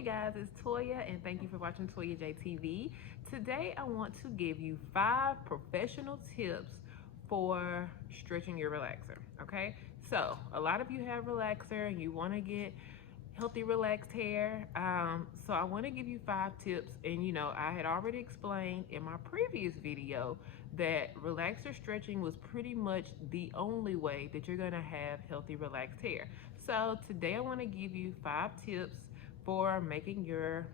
Hey guys, it's Toya and thank you for watching Toya J TV. Today I want to give you 5 professional tips for stretching your relaxer. Okay, so a lot of you have relaxer and you want to get healthy relaxed hair. So I want to give you 5 tips, and I had already explained in my previous video that relaxer stretching was pretty much the only way that you're going to have healthy relaxed hair. So today I want to give you 5 tips for making your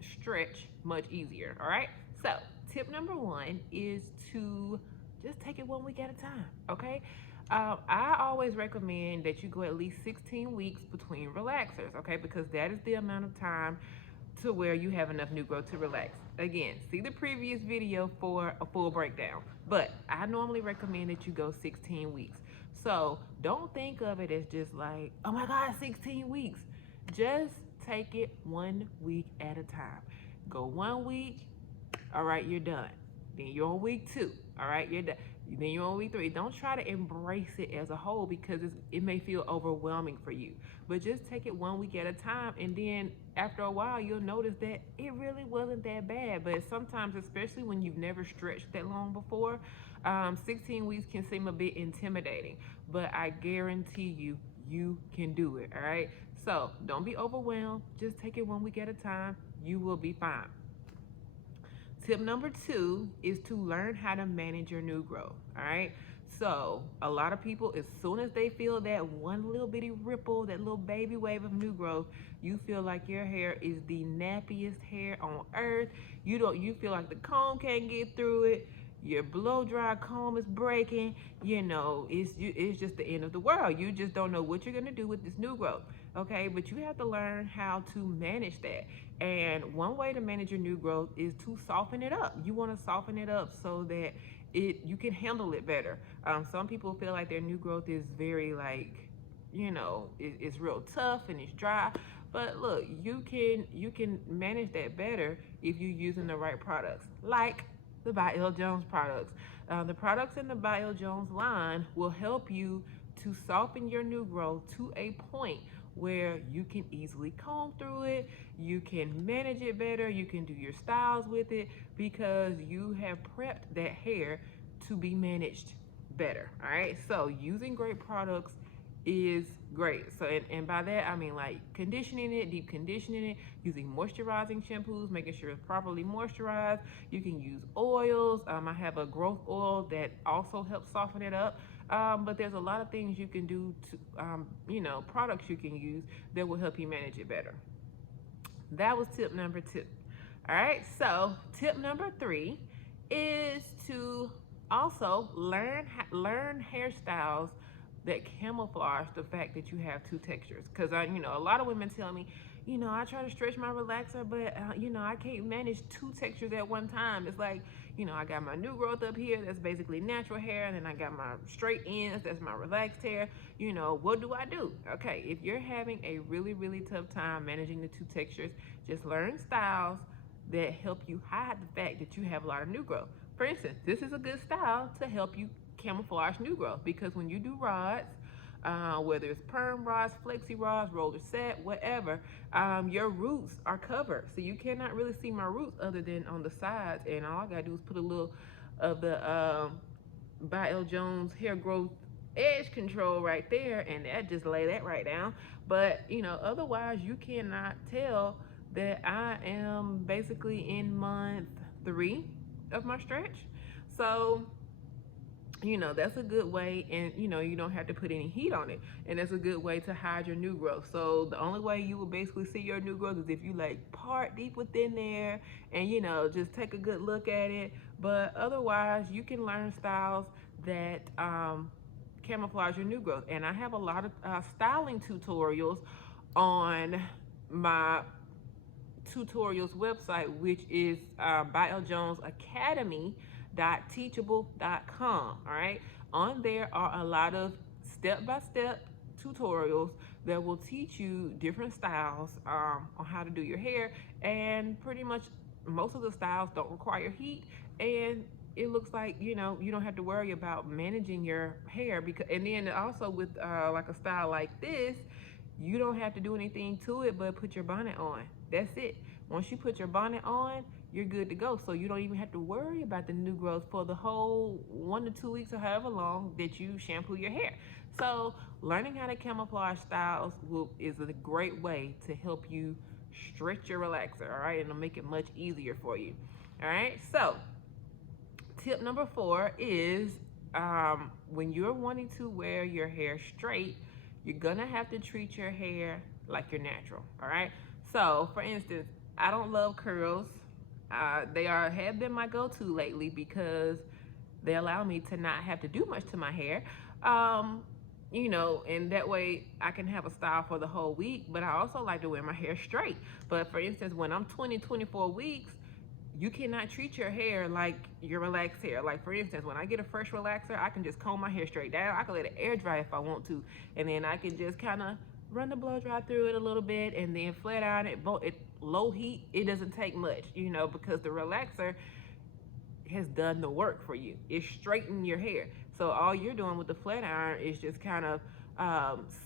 stretch much easier. All right, so tip number 1 is to just take it 1 week at a time. Okay, I always recommend that you go at least 16 weeks between relaxers, okay, because that is the amount of time to where you have enough new growth to relax. Again, see the previous video for a full breakdown, but I normally recommend that you go 16 weeks. So don't think of it as just like, oh my God, 16 weeks. Just take it 1 week at a time. Go 1 week, all right, you're done. Then you're on week 2, all right, you're done. Then you're on week 3. Don't try to embrace it as a whole because it may feel overwhelming for you. But just take it 1 week at a time, and then after a while, you'll notice that it really wasn't that bad. But sometimes, especially when you've never stretched that long before, 16 weeks can seem a bit intimidating. But I guarantee you, you can do it, all right? So don't be overwhelmed. Just take it 1 week at a time. You will be fine. Tip number 2 is to learn how to manage your new growth, all right? So a lot of people, as soon as they feel that one little bitty ripple, that little baby wave of new growth, you feel like your hair is the nappiest hair on earth. You feel like the comb can't get through it. Your blow dry comb is breaking. It's just the end of the world. You just don't know what you're gonna do with this new growth, okay? But you have to learn how to manage that. And one way to manage your new growth is to soften it up. You want to soften it up so that you can handle it better. Some people feel like their new growth is very it's real tough and it's dry. But look, you can manage that better if you're using the right products, like the by L. Jones products. The products in the by L. Jones line will help you to soften your new growth to a point where you can easily comb through it, you can manage it better, you can do your styles with it because you have prepped that hair to be managed better. All right, so using great products is great. So and by that I mean like conditioning it, deep conditioning it, using moisturizing shampoos, making sure it's properly moisturized. You can use oils. I have a growth oil that also helps soften it up. But there's a lot of things you can do to products you can use that will help you manage it better. That was tip number 2. All right, so tip number 3 is to also learn hairstyles that camouflage the fact that you have 2 textures. Because a lot of women tell me, I try to stretch my relaxer, but I can't manage 2 textures at one time. It's like, I got my new growth up here, that's basically natural hair, and then I got my straight ends, that's my relaxed hair. What do I do? Okay, if you're having a really, really tough time managing the 2 textures, just learn styles that help you hide the fact that you have a lot of new growth. For instance, this is a good style to help you camouflage new growth, because when you do rods, whether it's perm rods, flexi rods, roller set, whatever, your roots are covered, so you cannot really see my roots other than on the sides, and all I gotta do is put a little of the by L. Jones hair growth edge control right there, and that just lay that right down. But otherwise you cannot tell that I am basically in month 3 of my stretch. So that's a good way, and you don't have to put any heat on it, and that's a good way to hide your new growth. So the only way you will basically see your new growth is if you like part deep within there and just take a good look at it. But otherwise you can learn styles that camouflage your new growth, and I have a lot of styling tutorials on my tutorials website, which is by L. Jones Academy teachable.com. all right, on there are a lot of step-by-step tutorials that will teach you different styles on how to do your hair, and pretty much most of the styles don't require heat, and it looks like you don't have to worry about managing your hair, because and then also with like a style like this, You don't have to do anything to it but put your bonnet on. That's it. Once you put your bonnet on, you're good to go. So you don't even have to worry about the new growth for the whole 1 to 2 weeks or however long that you shampoo your hair. So learning how to camouflage styles is a great way to help you stretch your relaxer, all right? And it'll make it much easier for you, all right? So tip number 4 is when you're wanting to wear your hair straight, you're gonna have to treat your hair like you're natural, all right? So for instance, I don't love curls. They have been my go-to lately because they allow me to not have to do much to my hair. And that way I can have a style for the whole week, but I also like to wear my hair straight. But for instance, when I'm 24 weeks, you cannot treat your hair like your relaxed hair. Like for instance, when I get a fresh relaxer, I can just comb my hair straight down. I can let it air dry if I want to, and then I can just kind of run the blow dry through it a little bit, and then flat iron it. Low heat, it doesn't take much, because the relaxer has done the work for you. It's straightened your hair. So all you're doing with the flat iron is just kind of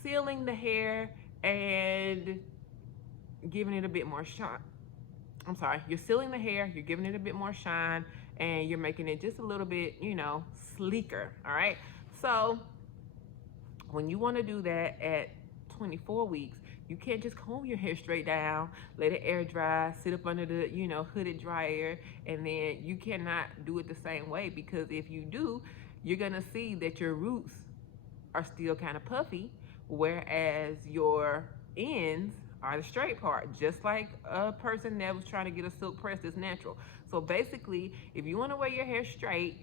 sealing the hair and giving it a bit more shine. I'm sorry, you're sealing the hair, you're giving it a bit more shine, and you're making it just a little bit, sleeker, all right? So when you want to do that at 24 weeks, you can't just comb your hair straight down, let it air dry, sit up under the, hooded dryer, and then you cannot do it the same way, because if you do, you're gonna see that your roots are still kind of puffy, whereas your ends are the straight part, just like a person that was trying to get a silk press that's natural. So basically, if you want to wear your hair straight,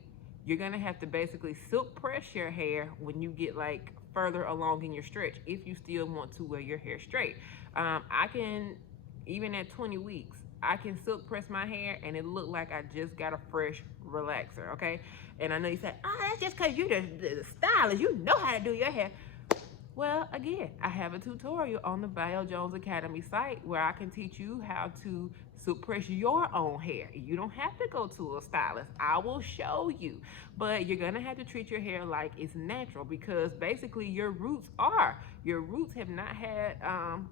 you're gonna have to basically silk press your hair when you get like further along in your stretch, if you still want to wear your hair straight. I can, even at 20 weeks, I can silk press my hair and it look like I just got a fresh relaxer, okay? And I know you say, oh, that's just because you the stylist, you know how to do your hair. Well, again, I have a tutorial on the Bio Jones Academy site where I can teach you how to silk press your own hair. You don't have to go to a stylist. I will show you. But you're going to have to treat your hair like it's natural, because basically your roots have not had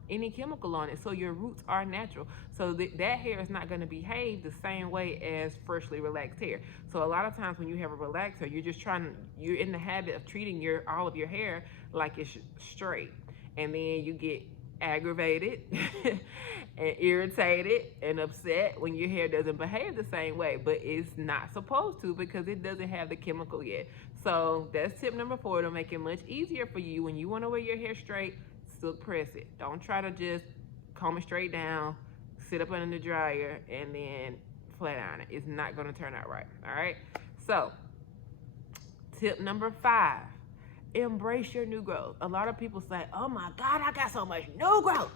any chemical on it. So your roots are natural. So that hair is not going to behave the same way as freshly relaxed hair. So a lot of times when you have a relaxer, you're in the habit of treating all of your hair like it's straight, and then you get aggravated and irritated and upset when your hair doesn't behave the same way, but it's not supposed to, because it doesn't have the chemical yet. So that's tip number 4. It'll make it much easier for you when you want to wear your hair straight. Silk press it. Don't try to just comb it straight down, sit up under the dryer, and then flat iron it. It's not going to turn out right. All right, so tip number 5, embrace your new growth. A lot of people say, oh my God, I got so much new growth.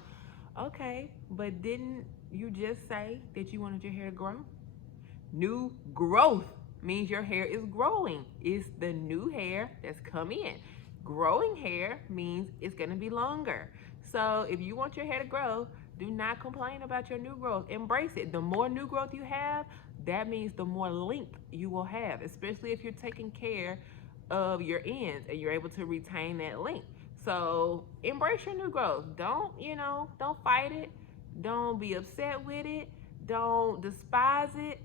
Okay, but didn't you just say that you wanted your hair to grow? New growth means your hair is growing. It's the new hair that's come in. Growing hair means it's gonna be longer. So if you want your hair to grow, do not complain about your new growth. Embrace it. The more new growth you have, that means the more length you will have, especially if you're taking care of your ends and you're able to retain that length. So embrace your new growth. Don't fight it. Don't be upset with it. Don't despise it.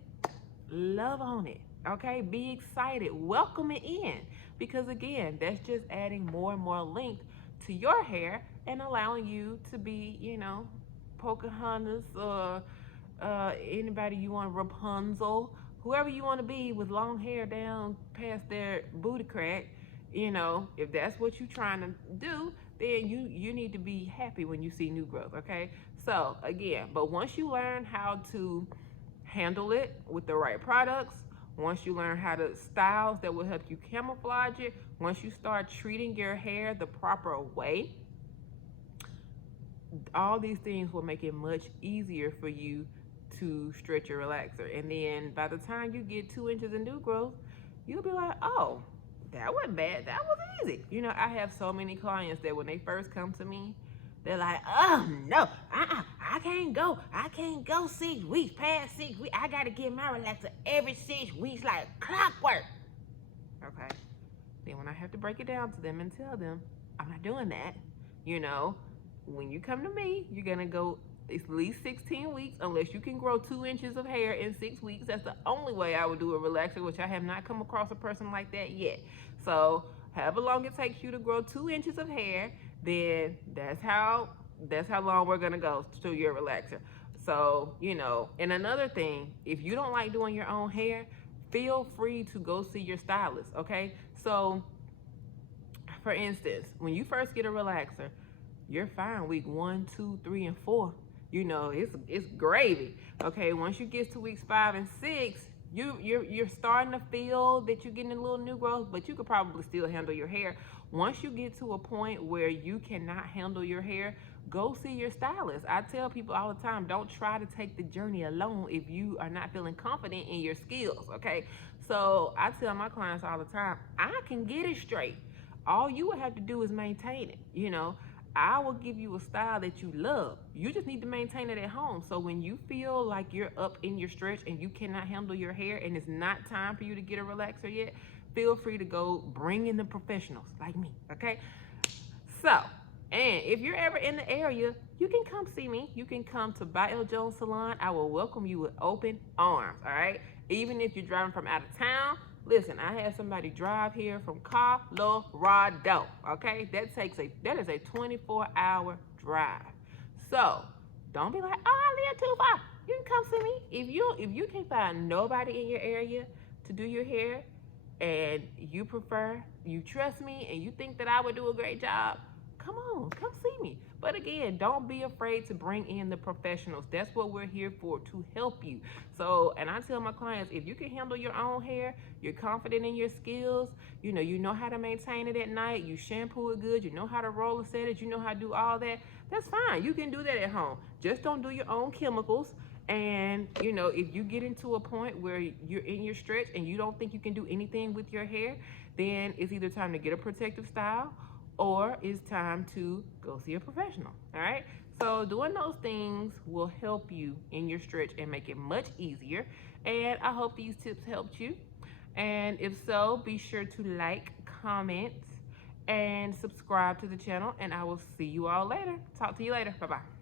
Love on it. Okay? Be excited. Welcome it in. Because again, that's just adding more and more length to your hair and allowing you to be, Pocahontas or anybody you want, Rapunzel, whoever you want to be with long hair down past their booty crack. If that's what you're trying to do, then you need to be happy when you see new growth, okay? So again, but once you learn how to handle it with the right products, once you learn how to styles that will help you camouflage it, once you start treating your hair the proper way, all these things will make it much easier for you to stretch your relaxer. And then by the time you get 2 inches of new growth, you'll be like, oh, that wasn't bad, that was easy. I have so many clients that when they first come to me, they're like, oh no, I can't go 6 weeks, past 6 weeks. I gotta get my relaxer every 6 weeks like clockwork. Okay, then when I have to break it down to them and tell them, I'm not doing that, when you come to me, you're gonna go at least 16 weeks, unless you can grow 2 inches of hair in 6 weeks. That's the only way I would do a relaxer, which I have not come across a person like that yet. So however long it takes you to grow 2 inches of hair, then that's how long we're gonna go to your relaxer. So, and another thing, if you don't like doing your own hair, feel free to go see your stylist, okay? So, for instance, when you first get a relaxer, you're fine week 1, 2, 3, and 4. It's gravy. Okay, once you get to weeks 5 and 6, you're starting to feel that you're getting a little new growth, but you could probably still handle your hair. Once you get to a point where you cannot handle your hair, go see your stylist. I tell people all the time, don't try to take the journey alone if you are not feeling confident in your skills, okay? So I tell my clients all the time, I can get it straight. All you would have to do is maintain it. I will give you a style that you love. You just need to maintain it at home. So when you feel like you're up in your stretch and you cannot handle your hair and it's not time for you to get a relaxer yet, feel free to go bring in the professionals like me, okay? So, and if you're ever in the area, you can come see me. You can come to By L. Jones Salon. I will welcome you with open arms, all right? Even if you're driving from out of town, listen, I had somebody drive here from Colorado, okay? That is a 24-hour drive. So, don't be like, oh, I live too far. You can come see me. If you can find nobody in your area to do your hair, and you trust me, and you think that I would do a great job, come on, come see me. But again, don't be afraid to bring in the professionals. That's what we're here for, to help you. So, and I tell my clients, if you can handle your own hair, you're confident in your skills, you know how to maintain it at night, you shampoo it good, you know how to roll a set it, you know how to do all that, that's fine. You can do that at home. Just don't do your own chemicals. And, if you get into a point where you're in your stretch and you don't think you can do anything with your hair, then it's either time to get a protective style or it's time to go see a professional, all right? So doing those things will help you in your stretch and make it much easier. And I hope these tips helped you. And if so, be sure to like, comment, and subscribe to the channel. And I will see you all later. Talk to you later. Bye-bye.